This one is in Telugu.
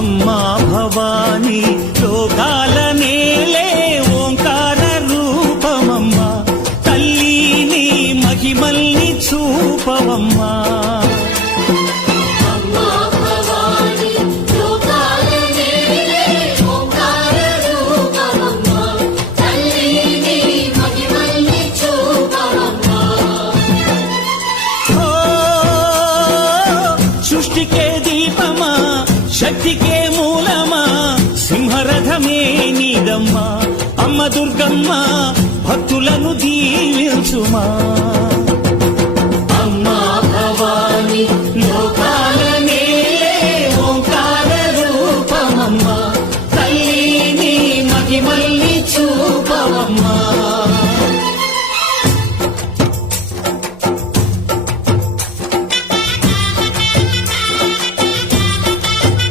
అమ్మా భవానీ లోకాల నేలే ఓంకార రూపమమ్మా తల్లి మహిమల్ని చూపవమ్మా సృష్టికే దీపమా శక్తికే మూలమా సింహరథమే నీదమ్మా అమ్మ దుర్గమ్మ భక్తులను దీవించుమా